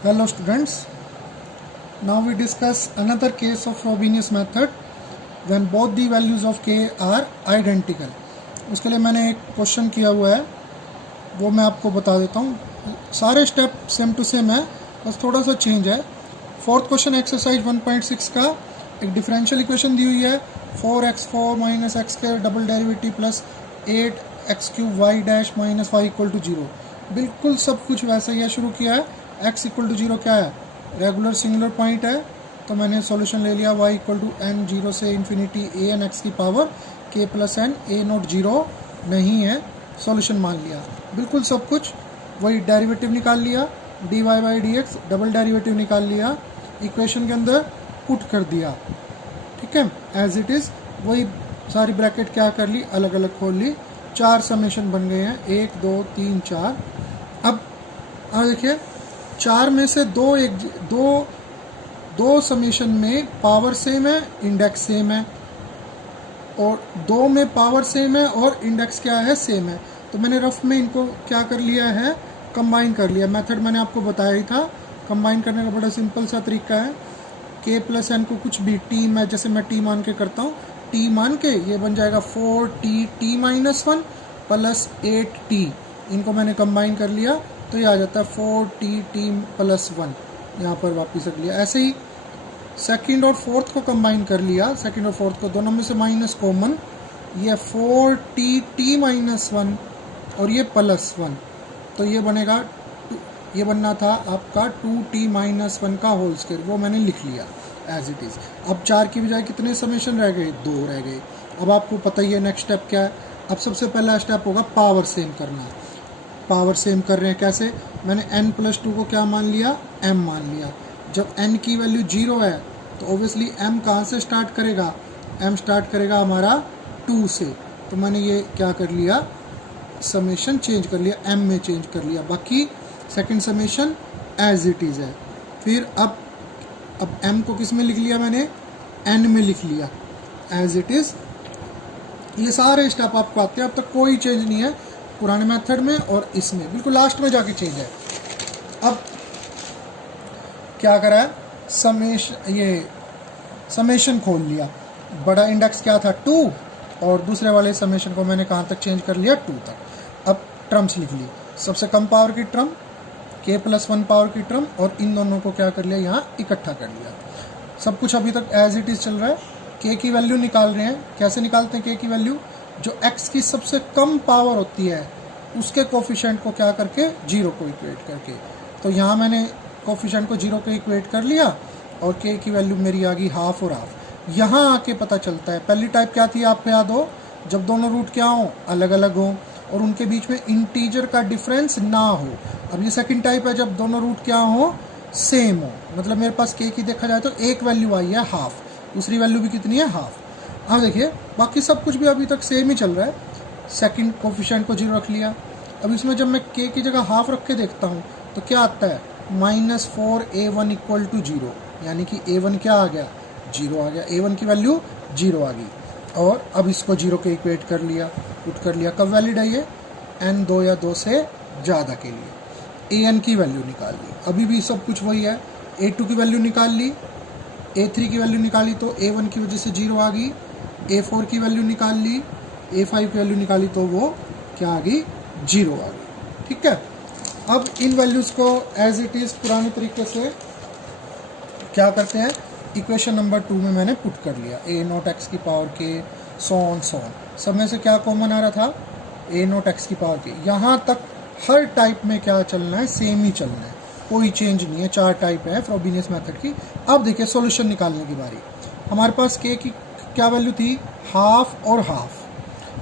Hello students, now we discuss another case of Frobenius method when both the values of k are identical. उसके लिए मैंने एक question किया हुआ है, वो मैं आपको बता देता हूँ. सारे स्टेप सेम टू सेम है, बस थोड़ा सा चेंज है. फोर्थ क्वेश्चन एक्सरसाइज 1.6 का एक डिफरेंशियल इक्वेशन दी हुई है 4x4 माइनस एक्स के double derivative plus 8x³ y dash minus y equal to 0. बिल्कुल सब कुछ वैसे ही है. शुरू किया है x इक्वल टू 0 क्या है, रेगुलर सिंगुलर पॉइंट है, तो मैंने सॉल्यूशन ले लिया y इक्वल टू n 0 से इन्फिनिटी a n x की power k plus n a not 0 नहीं है, सॉल्यूशन मान लिया. बिल्कुल सब कुछ वही, डेरिवेटिव निकाल लिया, dy by dx double derivative निकाल लिया, इक्वेशन के अंदर पुट कर दिया. ठीक है, एज इट इज़ वही सारी ब्रैकेट क्या कर ली, अलग अलग खोल ली. 4 समेशन बन गए हैं, 1 2 3 4. अब देखिए 4 में से दो समेशन में पावर सेम है, इंडेक्स सेम है, और 2 में पावर सेम है और इंडेक्स क्या है, सेम है. तो मैंने रफ में इनको क्या कर लिया है, कंबाइन कर लिया. मेथड मैंने आपको बताया ही था. कंबाइन करने का बड़ा सिंपल सा तरीका है. k प्लस एन को कुछ भी t में, जैसे मैं t मान के करता हूँ, t मान के ये बन जाएगा 4t माइनस 1 प्लस 8t. इनको मैंने कंबाइन कर लिया तो ये आ जाता है 4t प्लस 1. यहाँ पर वापस रख लिया. ऐसे ही सेकंड और फोर्थ को कंबाइन कर लिया. सेकंड और फोर्थ को दोनों में से माइनस कॉमन, ये 4t माइनस 1 और ये प्लस 1, तो ये बनेगा, ये बनना था आपका 2t माइनस 1 का होल स्क्वायर. वो मैंने लिख लिया एज इट इज़. अब 4 की बजाय कितने समेशन रह गए, 2 रह गए. अब आपको पता ही है नेक्स्ट स्टेप क्या है. अब सबसे पहला स्टेप होगा पावर सेम करना. पावर सेम कर रहे हैं कैसे, मैंने n प्लस 2 को क्या मान लिया, m मान लिया. जब n की वैल्यू 0 है तो ऑब्वियसली m कहाँ से स्टार्ट करेगा, m स्टार्ट करेगा हमारा 2 से. तो मैंने ये क्या कर लिया, समेशन चेंज कर लिया, m में चेंज कर लिया. बाकी second summation as it is है. फिर अब m को किस में लिख लिया, मैंने n में लिख लिया एज इट इज़. ये सारे स्टेप आपको आते हैं. अब तक कोई चेंज नहीं है पुराने मेथड में और इसमें, बिल्कुल लास्ट में जाके चेंज है. अब क्या करा है, समेशन खोल लिया. बड़ा इंडेक्स क्या था 2, और दूसरे वाले समेशन को मैंने कहाँ तक चेंज कर लिया, 2 तक. अब ट्रम्स लिख ली. सबसे कम पावर की ट्रम k प्लस 1 पावर की ट्रम, और इन दोनों को क्या कर लिया, यहाँ इकट्ठा कर लिया. सब कुछ अभी तक एज इट इज़ चल रहा है. k की वैल्यू निकाल रहे हैं. कैसे निकालते हैं k की वैल्यू, जो x की सबसे कम पावर होती है उसके कोफिशिएंट को क्या करके, 0 को इक्वेट करके. तो यहाँ मैंने कोफिशिएंट को 0 को इक्वेट कर लिया और k की वैल्यू मेरी आ गई हाफ और हाफ. यहाँ आके पता चलता है पहली टाइप क्या थी, आपको याद हो, जब दोनों रूट क्या हो, अलग अलग हो और उनके बीच में इंटीजर का डिफरेंस ना हो. अब ये सेकंड टाइप है, जब दोनों रूट क्या हो, सेम हो. मतलब मेरे पास k की देखा जाए तो एक वैल्यू आई है हाफ, दूसरी वैल्यू भी कितनी है, हाफ. अब देखिए बाकी सब कुछ भी अभी तक सेम ही चल रहा है. सेकंड कोफिशिएंट को 0 रख लिया. अब इसमें जब मैं k की जगह हाफ रख के देखता हूँ तो क्या आता है, -4a1 इक्वल टू 0, यानी कि a1 क्या आ गया, 0 आ गया. a1 की वैल्यू 0 आ गई. और अब इसको 0 के इक्वेट कर लिया, पुट कर लिया. कब वैलिड है ये, n 2 या 2 से ज़्यादा के लिए. an की वैल्यू निकाल ली. अभी भी सब कुछ वही है. a2 की वैल्यू निकाल ली, a3 की वैल्यू निकाली तो a1 की वजह से 0 आ गई. a4 की वैल्यू निकाल ली, a5 की वैल्यू निकाली तो वो क्या आ गई, 0 आ गई. ठीक है. अब इन वैल्यूज़ को एज इट इज़ पुराने तरीके से क्या करते हैं, इक्वेशन नंबर 2 में मैंने पुट कर लिया. a नॉट एक्स की पावर के सोन. सब में से क्या कॉमन आ रहा था, a नॉट एक्स की पावर के. यहाँ तक हर टाइप में क्या चलना है, सेम ही चलना है, कोई चेंज नहीं है. 4 टाइप है फ्रोबेनियस मेथड की. अब देखिए सॉल्यूशन निकालने की बारी. हमारे पास k की क्या वैल्यू थी, हाफ और हाफ.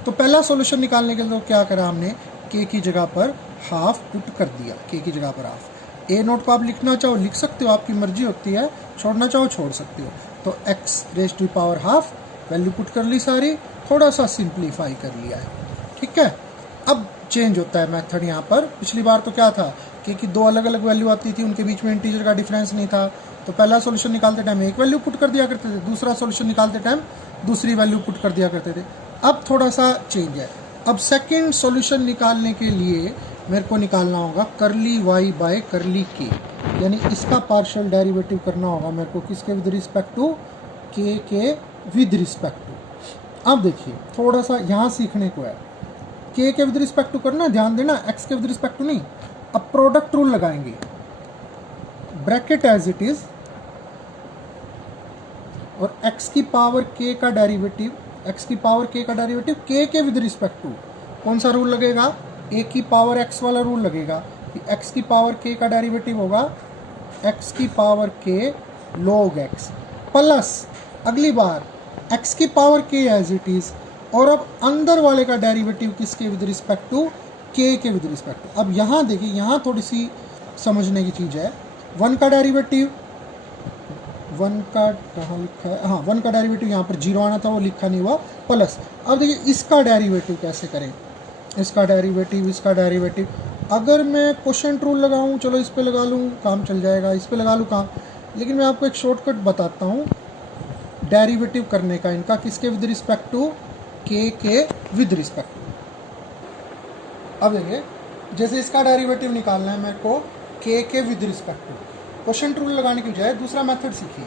तो पहला सॉल्यूशन निकालने के लिए तो क्या करा हमने, k की जगह पर हाफ पुट कर दिया. k की जगह पर हाफ. a नोट को आप लिखना चाहो लिख सकते हो, आपकी मर्जी होती है, छोड़ना चाहो छोड़ सकते हो. तो x raise to power half value put कर ली सारी, थोड़ा सा सिंप्लीफाई कर लिया है. ठीक है. अब चेंज होता है मेथड यहाँ पर. पिछली बार तो क्या था, k की 2 अलग अलग वैल्यू आती थी, उनके बीच में इंटीजर का डिफरेंस नहीं था. तो पहला सॉल्यूशन निकालते टाइम एक वैल्यू पुट कर दिया करते थे, दूसरा सॉल्यूशन निकालते टाइम दूसरी वैल्यू पुट कर दिया करते थे. अब थोड़ा सा चेंज है. अब सेकंड सॉल्यूशन निकालने के लिए मेरे को निकालना होगा करली वाई बाय करली के, यानी इसका पार्शियल डेरिवेटिव करना होगा मेरे को किसके विद रिस्पेक्ट टू के विद रिस्पेक्ट टू। अब देखिए थोड़ा सा यहाँ सीखने को है, के विद रिस्पेक्ट टू करना, ध्यान देना, एक्स के विद रिस्पेक्ट टू नहीं। अब प्रोडक्ट रूल लगाएंगे, ब्रैकेट एज इट इज और x की पावर k का डेरिवेटिव, x की पावर k का डेरिवेटिव k के विद रिस्पेक्ट टू कौन सा रूल लगेगा, a की पावर x वाला रूल लगेगा कि x की पावर k का डेरिवेटिव होगा x की power k log x plus अगली बार x की power k as it is, और अब अंदर वाले का डेरिवेटिव किसके विद रिस्पेक्ट टू k के विद रिस्पेक्ट टू। अब यहाँ देखिए, यहाँ थोड़ी सी समझने की चीज़ है, वन का डेरिवेटिव, वन का कहाँ लिखा है, हाँ वन का डेरिवेटिव यहाँ पर जीरो आना था, वो लिखा नहीं हुआ, प्लस। अब देखिए इसका डेरिवेटिव कैसे करें, इसका डेरिवेटिव अगर मैं क्वोशिएंट रूल लगाऊँ, चलो इस पे लगा लूँ काम चल जाएगा, इस पे लगा लूँ काम, लेकिन मैं आपको एक शॉर्टकट बताता हूँ डेरिवेटिव करने का इनका, किसके विद रिस्पेक्ट टू के विद रिस्पेक्ट टू। अब देखिए जैसे इसका डेरिवेटिव निकालना है मेरे को k with respect to, quotient rule लगाने की बजाय दूसरा मेथड सीखिए।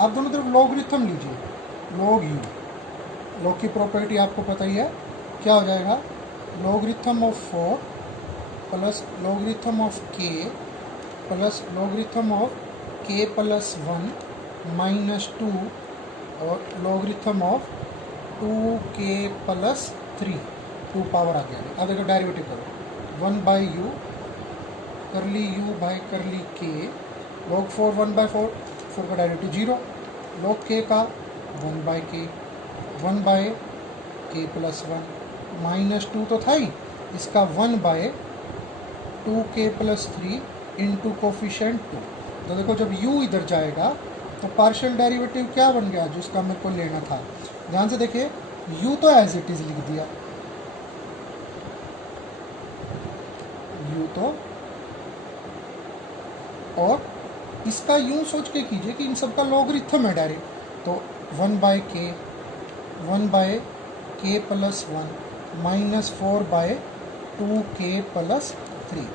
आप दोनों तरफ लॉगरिथम लीजिए, लॉग यू, लॉग की प्रॉपर्टी आपको पता ही है, क्या हो जाएगा, logarithm of 4 plus logarithm of k plus logarithm of k plus 1 minus 2 और logarithm of 2k plus 3, 2 power आ गया। अब देखो डेरिवेटिव करो, 1 by u curly u by curly k log 4 1 by 4, 4 का डेरिवेटिव 0, log k का 1 बाई के plus 1 minus 2 तो था ही, इसका 1 bye 2k plus 3 into coefficient 2। तो देखो जब u इधर जाएगा तो पार्शियल डेरिवेटिव क्या बन गया जिसका मेरे को लेना था, ध्यान से देखिए, u तो एज इट इज लिख दिया, u तो, और इसका यूं सोच के कीजिए कि इन सब का लॉगरिथम है डायरेक्ट, तो 1 बाय के plus 1 minus 4 bye 2k plus 3।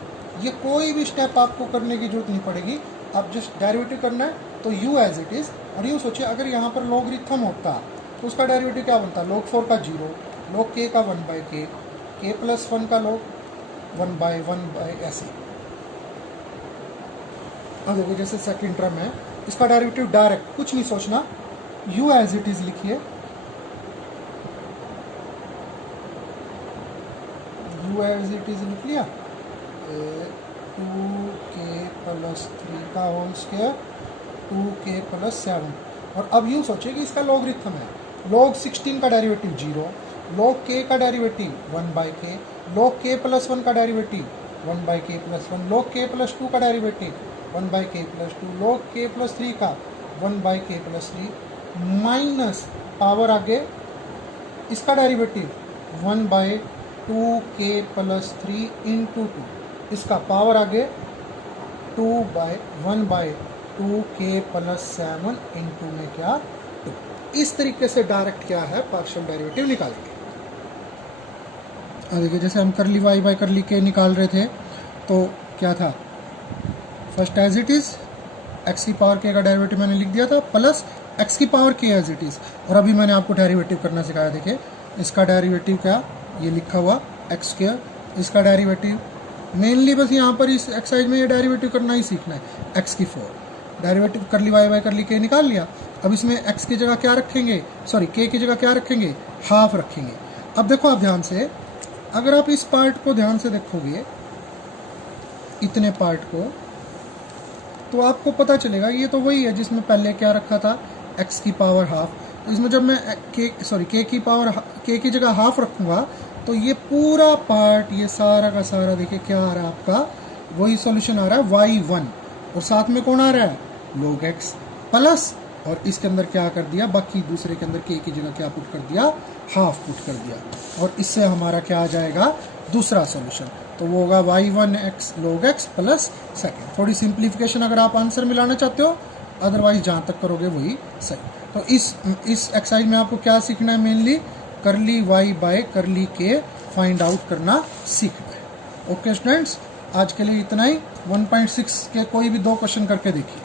ये कोई भी स्टेप आपको करने की जरूरत नहीं पड़ेगी, आप जस्ट डेरिवेटिव करना है तो u एज इट इज़। और यूँ सोचिए अगर यहाँ पर लॉगरिथम होता तो उसका डेरिवेटिव क्या बनता, log 4 का 0, log k का 1 बाय के प्लस 1 का log 1 बाय ऐसे। अब देखो जैसे सेकंड टर्म है, इसका डेरिवेटिव डायरेक्ट कुछ नहीं सोचना, u एज इट इज लिखिए, u एज इट इज लिख लिया, 2k प्लस 3 का होल स्क्वायर 2k प्लस 7। और अब यूँ सोचिए कि इसका लॉगरिथम है, log 16 का डेरिवेटिव 0, log k का डेरिवेटिव 1 बाई के, log k प्लस 1 का डेरिवेटिव 1 बाई के प्लस 1, log k प्लस 2 का डेरिवेटिव 1 बाई के प्लस 2, log k प्लस 3 का 1 बाई के प्लस 3 माइनस पावर आगे इसका derivative 1 by 2k plus 3 into 2, इसका पावर आगे 1 बाई 2k प्लस 7 इंटू में क्या 2। इस तरीके से डायरेक्ट क्या है पार्शियल डेरिवेटिव निकालेंगे। देखिए जैसे हम करली वाई बाई करली के निकाल रहे थे तो क्या था, first as it is x की पावर के का डेरिवेटिव मैंने लिख दिया था प्लस एक्स की power k as it is. और अभी मैंने आपको डेरिवेटिव करना सिखाया, देखिए इसका डेरिवेटिव क्या, ये लिखा हुआ एक्स स्क्वायर, इसका डेरिवेटिव मेनली बस यहाँ पर इस एक्सरसाइज में ये डेरिवेटिव करना ही सीखना है, एक्स की 4 डेरिवेटिव करली वाई बाई करली के निकाल लिया। अब इसमें एक्स की जगह क्या रखेंगे, सॉरी के की जगह क्या रखेंगे, हाफ रखेंगे। अब देखो आप ध्यान से, अगर आप इस पार्ट को ध्यान से देखोगे, इतने पार्ट को, तो आपको पता चलेगा ये तो वही है जिसमें पहले क्या रखा था, एक्स की पावर हाफ। तो इसमें जब मैं के की पावर के की जगह हाफ रखूँगा तो ये पूरा पार्ट, ये सारा का सारा देखिए क्या आ रहा है आपका, वही सॉल्यूशन आ रहा है y1, और साथ में कौन आ रहा है, log x प्लस, और इसके अंदर क्या कर दिया, बाकी दूसरे के अंदर के की जगह क्या पुट कर दिया, हाफ पुट कर दिया, और इससे हमारा क्या आ जाएगा दूसरा सॉल्यूशन, तो वो होगा y1x log x plus second. थोड़ी सिंप्लीफिकेशन अगर आप आंसर मिलाना चाहते हो, अदरवाइज जहाँ तक करोगे वही सही। तो इस एक्सरसाइज में आपको क्या सीखना है, मेनली करली वाई बाय करली के फाइंड आउट करना सीखना है। ओके स्टूडेंट्स, आज के लिए इतना ही। 1.6 के कोई भी 2 क्वेश्चन करके देखिए।